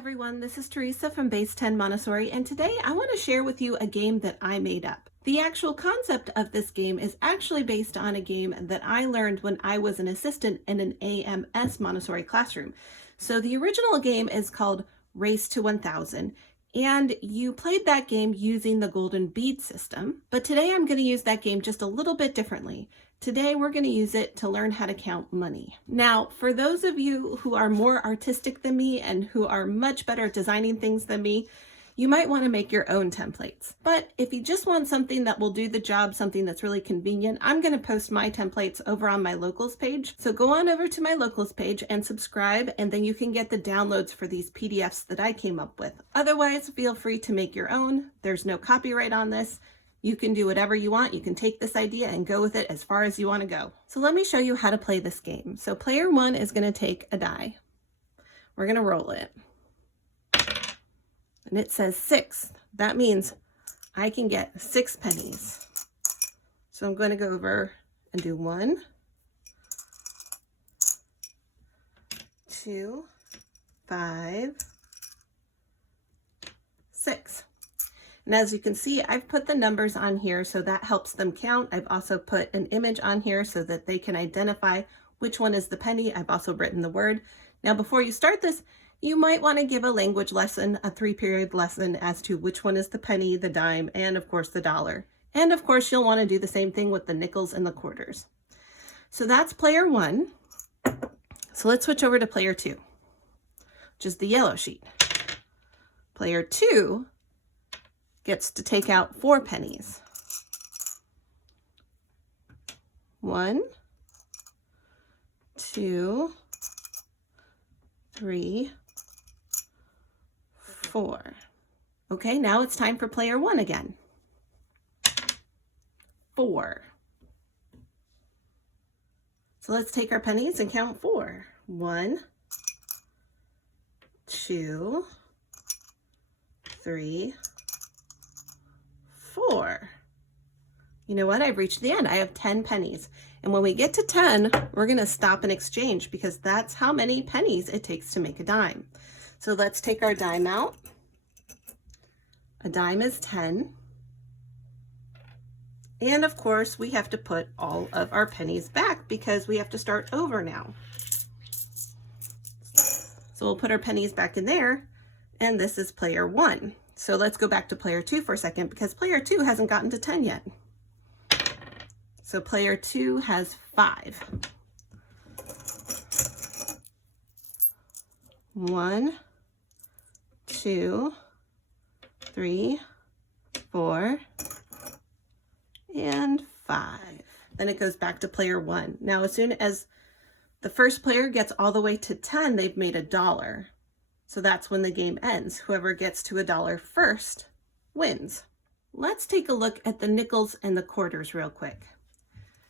everyone, this is Teresa from Base 10 Montessori, and today I want to share with you a game that I made up. The actual concept of this game is actually based on a game that I learned when I was an assistant in an AMS Montessori classroom. So the original game is called Race to 1000, and you played that game using the golden bead system. But today I'm going to use that game just a little bit differently. Today we're going to use it to learn how to count money. Now, for those of you who are more artistic than me and who are much better at designing things than me, you might want to make your own templates. But if you just want something that will do the job, something that's really convenient, I'm going to post my templates over on my locals page. So go on over to my locals page and subscribe, and then you can get the downloads for these PDFs that I came up with. Otherwise, feel free to make your own. There's no copyright on this. You can do whatever you want. You can take this idea and go with it as far as you want to go. So let me show you how to play this game. So player one is going to take a die. We're going to roll it. And it says 6. That means I can get 6 pennies. So I'm going to go over and do 1, 2, 5, 6. And as you can see, I've put the numbers on here so that helps them count. I've also put an image on here so that they can identify which one is the penny. I've also written the word. Now, before you start this, you might want to give a language lesson, a 3-period lesson as to which one is the penny, the dime, and of course the dollar. And of course, you'll want to do the same thing with the nickels and the quarters. So that's player one. So let's switch over to player two, which is the yellow sheet. Player two gets to take out 4 pennies. 1, 2, 3, 4. Okay, now it's time for player one again. 4. So let's take our pennies and count 4. 1, 2, 3, 4. You know what? I've reached the end. I have 10 pennies. And when we get to 10, we're going to stop and exchange because that's how many pennies it takes to make a dime. So let's take our dime out. A dime is 10. And of course, we have to put all of our pennies back because we have to start over now. So we'll put our pennies back in there. And this is player one. So let's go back to player two for a second because player two hasn't gotten to 10 yet. So player two has 5. 1, 2, 3, 4, and 5. Then it goes back to player one. Now, as soon as the first player gets all the way to 10, they've made $1. So that's when the game ends. Whoever gets to $1 first wins. Let's take a look at the nickels and the quarters real quick.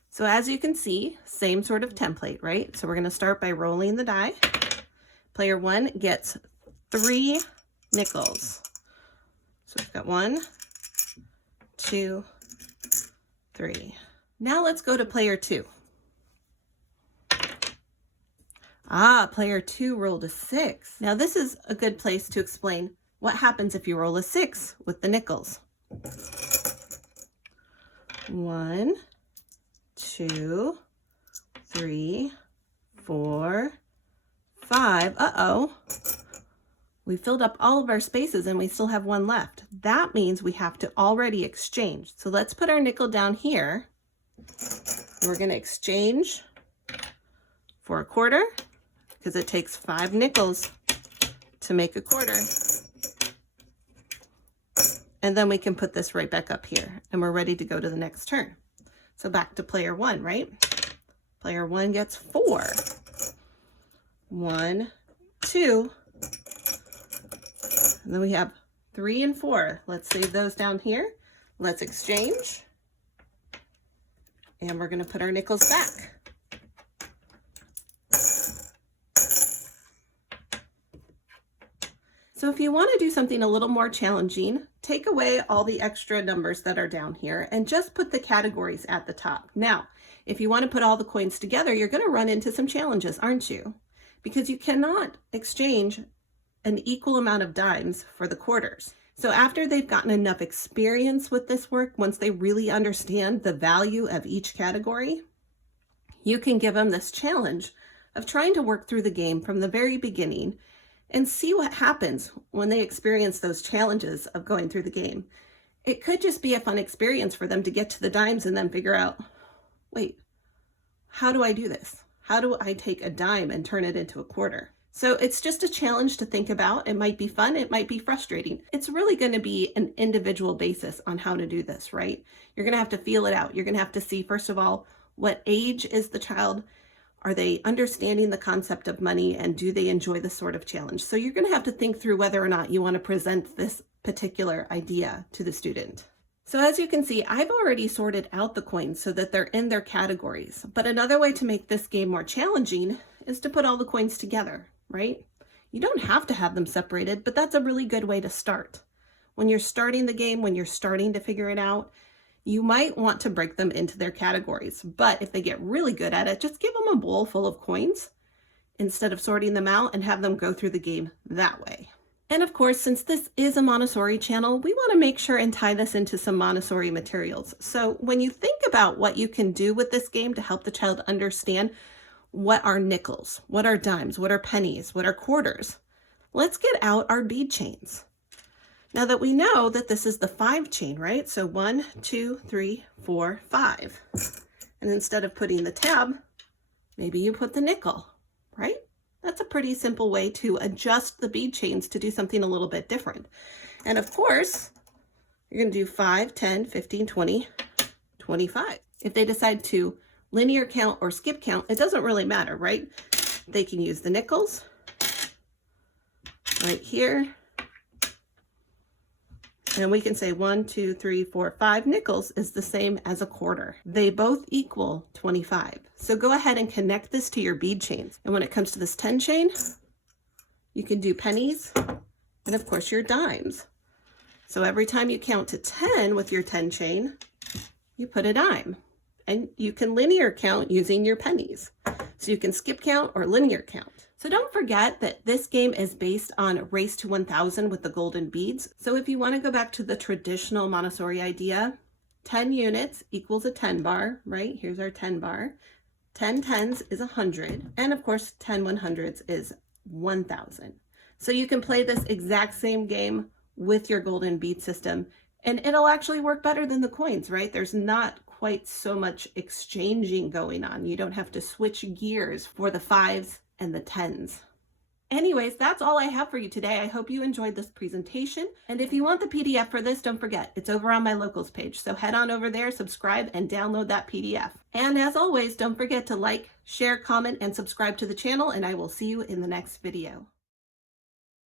So as you can see, same sort of template, right? So we're going to start by rolling the die. Player one gets 3 nickels. So we've got 1, 2, 3. Now let's go to player two. Player two rolled a 6. Now this is a good place to explain what happens if you roll a 6 with the nickels. 1, 2, 3, 4, 5. Uh-oh. We filled up all of our spaces and we still have 1 left. That means we have to already exchange. So let's put our nickel down here. We're going to exchange for a quarter because it takes 5 nickels to make a quarter. And then we can put this right back up here and we're ready to go to the next turn. So back to player one, right? Player one gets 4. 1, 2. And then we have 3 and 4. Let's save those down here. Let's exchange. And we're going to put our nickels back. So if you want to do something a little more challenging, take away all the extra numbers that are down here and just put the categories at the top. Now, if you want to put all the coins together, you're going to run into some challenges, aren't you? Because you cannot exchange an equal amount of dimes for the quarters. So after they've gotten enough experience with this work, once they really understand the value of each category, you can give them this challenge of trying to work through the game from the very beginning and see what happens when they experience those challenges of going through the game. It could just be a fun experience for them to get to the dimes and then figure out, wait, how do I do this? How do I take a dime and turn it into a quarter? So it's just a challenge to think about. It might be fun, it might be frustrating. It's really going to be an individual basis on how to do this, right? You're going to have to feel it out. You're going to have to see, first of all, what age is the child? Are they understanding the concept of money, and do they enjoy this sort of challenge? So you're going to have to think through whether or not you want to present this particular idea to the student. So as you can see, I've already sorted out the coins so that they're in their categories. But another way to make this game more challenging is to put all the coins together, right? You don't have to have them separated, but that's a really good way to start. When you're starting the game, when you're starting to figure it out, you might want to break them into their categories. But if they get really good at it, just give them a bowl full of coins instead of sorting them out and have them go through the game that way. And of course, since this is a Montessori channel, we want to make sure and tie this into some Montessori materials. So when you think about what you can do with this game to help the child understand what are nickels, what are dimes, what are pennies, what are quarters, let's get out our bead chains. Now that we know that this is the 5 chain, right? So 1, 2, 3, 4, 5. And instead of putting the tab, maybe you put the nickel, right? That's a pretty simple way to adjust the bead chains to do something a little bit different. And of course, you're going to do 5, 10, 15, 20, 25. If they decide to linear count or skip count, it doesn't really matter, right? They can use the nickels right here. And we can say 1, 2, 3, 4, 5 nickels is the same as a quarter. They both equal 25. So go ahead and connect this to your bead chains. And when it comes to this 10 chain, you can do pennies and of course your dimes. So every time you count to 10 with your 10 chain, you put a dime. And you can linear count using your pennies. So you can skip count or linear count. So don't forget that this game is based on Race to 1000 with the golden beads. So if you want to go back to the traditional Montessori idea, 10 units equals a 10 bar, right? Here's our 10 bar. 10 tens is 100. And of course, 10 100s is 1000. So you can play this exact same game with your golden bead system, and it'll actually work better than the coins, right? There's not quite so much exchanging going on. You don't have to switch gears for the 5s and the 10s. Anyways, that's all I have for you today. I hope you enjoyed this presentation. And if you want the PDF for this, don't forget, it's over on my locals page. So head on over there, subscribe, and download that PDF. And as always, don't forget to like, share, comment, and subscribe to the channel, and I will see you in the next video.